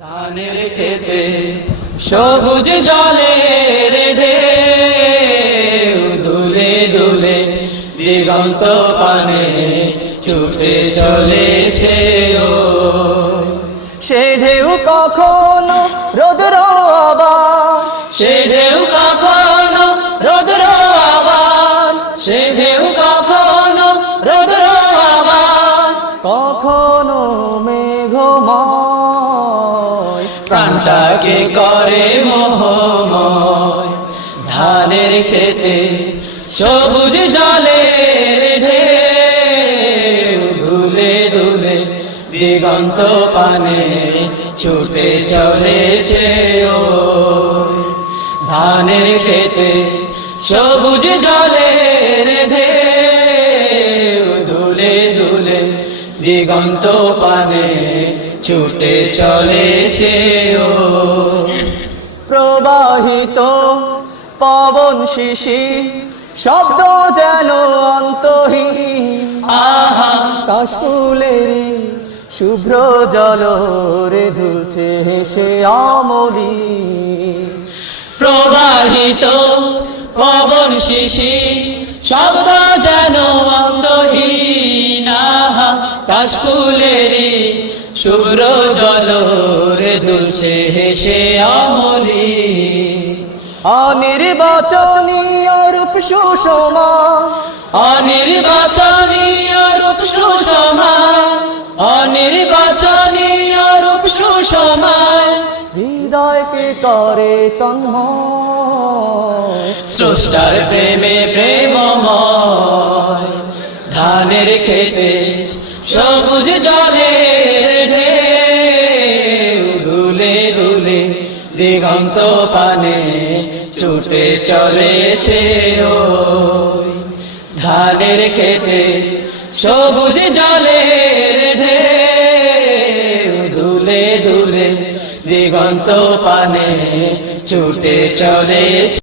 ধানের খেতে সবুজ জলে রেঢে দুলে দুলে দিগন্ত পানে ছুটে চলেছে ও। সে ঢেউ কখনো রোদ্র আবার সে ঢেউ কখনো রৌদ্র আবার সে ঢেউ কখনো রৌদ্র আবার। কখনো প্রাণটাকে করে মোহময়। ধানের খেতে সবুজ জলে ঢেউ দুলে দুলে দিগন্ত পানে ছুটে চলেছে ও ধানের খেতে সবুজ জলে ঢেউ দুলে দুলে দিগন্ত পানে ছুটে চলেছে ও প্রবাহিত পবন শিশি শব্দ যেন অন্তহীন। আহা। কাশফুলের শুভ্র জলরে ধুলছে হেসে আমলি প্রবাহিত পবন শিশি শব্দ কাশফুলেরই শুভ্র জল রে দুলছে হেসে আমলি অনির্বাচনীয় রূপ সুষমা। অনির্বাচনীয় রূপ সুষমায় অনির্বাচনীয় রূপ সুষমায় হৃদয়কে করে তন্ময় স্রষ্টার প্রেমে প্রেমময়। ধানের খেতে সবুজ জলে ঢেউ দুলে দুলে দিগন্ত পানে ছুটে চলেছে ও ধানের খেতে সবুজ জলে ঢেউ দুলে দুলে দিগন্ত পানে ছুটে চলেছে